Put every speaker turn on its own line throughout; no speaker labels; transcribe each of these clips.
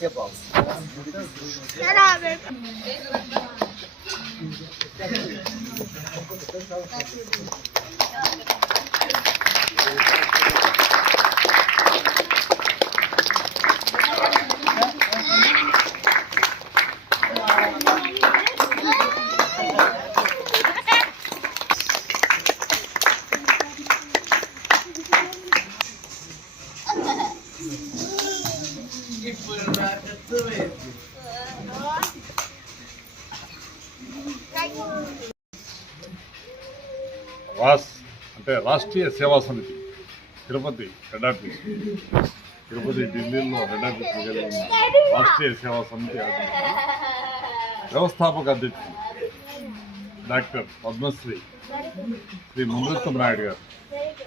Bize bağlı. Beraber. Thank you. రాస్ అంటే రాష్ట్రీయ సేవా సమితి తిరుపతి హెడ్ ఆఫీస్. తిరుపతి ఢిల్లీలో హెడ్ ఆఫీస్ కలిగి ఉన్న రాష్ట్రీయ సేవా సమితి వ్యవస్థాపక అధ్యక్షులు డాక్టర్ పద్మశ్రీ శ్రీ ముందరత్వం నాయుడు గారు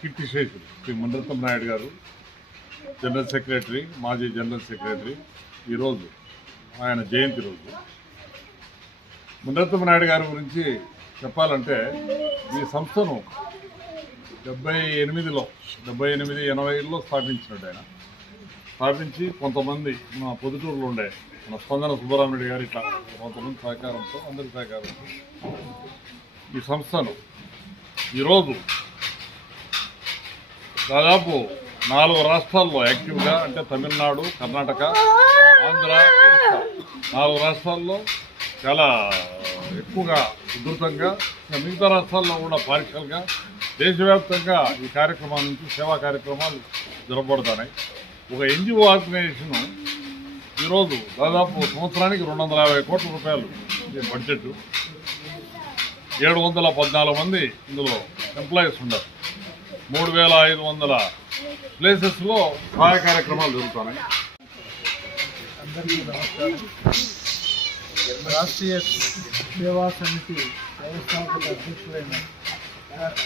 కిట్టి శేషులు శ్రీ ముందరత్వం నాయుడు గారు జనరల్ సెక్రటరీ మాజీ జనరల్ సెక్రటరీ ఈరోజు ఆయన జయంతి రోజు. ముందరత్వం నాయుడు గారి గురించి చెప్పాలంటే ఈ సంస్థను డెబ్బై ఎనిమిదిలో డెబ్బై ఎనిమిది ఎనభైలో స్థాపించినట్టు ఆయన. స్థాపించి కొంతమంది మా పొద్దుటూరులో ఉండే మన స్పందన సుబ్బరామరెడ్డి గారు ఇట్లా కొంతమంది సహకారంతో అందరి సహకారంతో ఈ సంస్థను ఈరోజు దాదాపు నాలుగు రాష్ట్రాల్లో యాక్టివ్గా అంటే తమిళనాడు కర్ణాటక ఆంధ్ర ఒరిస్సా. నాలుగు రాష్ట్రాల్లో చాలా ఎక్కువగా ఉధృతంగా ఇంకా మిగతా రాష్ట్రాల్లో కూడా పారిశ్రామికంగా దేశవ్యాప్తంగా ఈ కార్యక్రమాల నుంచి సేవా కార్యక్రమాలు జరపబడుతున్నాయి. ఒక ఎన్జిఓ ఆర్గనైజేషను ఈరోజు దాదాపు సంవత్సరానికి రెండు వందల యాభై కోట్ల రూపాయలు బడ్జెట్ ఏడు వందల పద్నాలుగు మంది ఇందులో ఎంప్లాయీస్ ఉన్నారు. మూడు వేల ఐదు వందల ప్లేసెస్లో సహాయ కార్యక్రమాలు జరుగుతున్నాయి.
అందరికీ నమస్కారం. రాష్ట్రీయ సేవా సమితి వ్యవస్థాపక అధ్యక్షులైన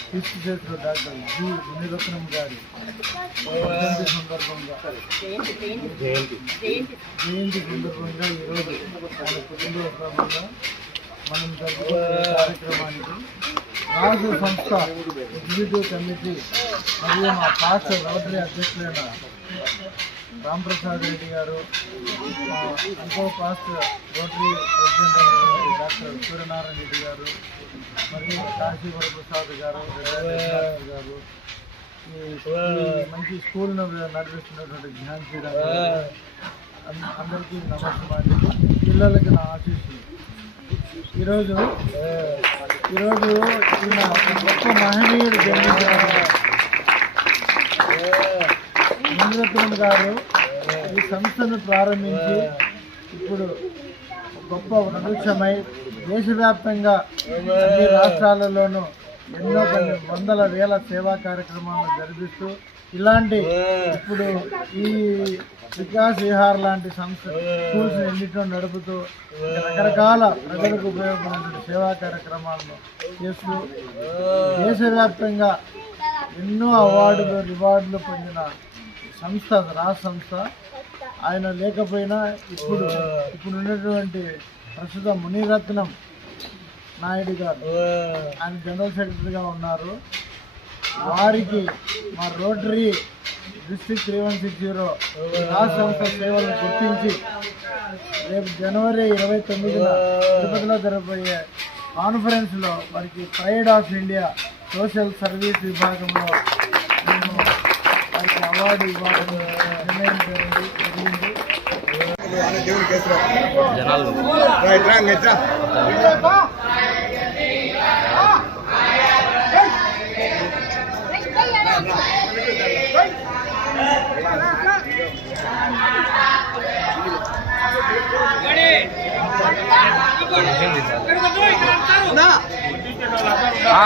కీర్తి చేతులు డాక్టర్ జి. మునిరత్నం గారి జయంతి సందర్భంగా జయంతి సందర్భంగా ఈరోజు ఆయన కుటుంబ సందర్భంగా మనం జరుపుకునే కార్యక్రమానికి రాజు సంస్థ ఎగ్జిక్యూటివ్ కమిటీ మరియు మా పాస్టర్ రోటరీ అధ్యక్షులైన రాంప్రసాద్ రెడ్డి గారు ఇంకో పాస్ట్ రోటరీ ప్రెసిడెంట్ అయినటువంటి డాక్టర్ సూర్యనారాయణ రెడ్డి గారు మరియు కాశీవర ప్రసాద్ గారు గారు మంచి స్కూల్ నడిపిస్తున్నటువంటి జ్ఞాన్ గారు, అందరికీ నమస్కారం. పిల్లలకి నా ఆశీస్సులు ఈరోజు ఈరోజు ఈయన గొప్ప మహనీయుడు జన్మించారు. మునిరత్నం గారు ఈ సంస్థను ప్రారంభించి ఇప్పుడు గొప్ప వృక్షమై దేశవ్యాప్తంగా అన్ని రాష్ట్రాలలోనూ ఎన్నో కొన్ని వందల వేల సేవా కార్యక్రమాలను జరిపిస్తూ ఇలాంటి ఇప్పుడు ఈ వికాస్ విహార్ లాంటి సంస్థ స్కూల్స్ ఎన్నిటిలో నడుపుతూ రకరకాల ప్రజలకు ఉపయోగపడే సేవా కార్యక్రమాలను చేస్తూ దేశవ్యాప్తంగా ఎన్నో అవార్డులు రివార్డులు పొందిన సంస్థ రాష్ట్ర సంస్థ ఆయన లేకపోయినా ఇప్పుడు ఇప్పుడు ఉన్నటువంటి ప్రస్తుత మునిరత్నం నాయుడు గారు ఆయన జనరల్ సెక్రటరీగా ఉన్నారు. వారికి మా rotary district three one six zero రాష్ట్ర సంస్థ సేవలను గుర్తించి రేపు జనవరి ఇరవై తొమ్మిదిన తిరుపతిలో జరగబోయే కాన్ఫరెన్స్లో వారికి pride of India social service విభాగంలో వారికి అవార్డు నిర్ణయం జరిగింది జరిగింది
ఆ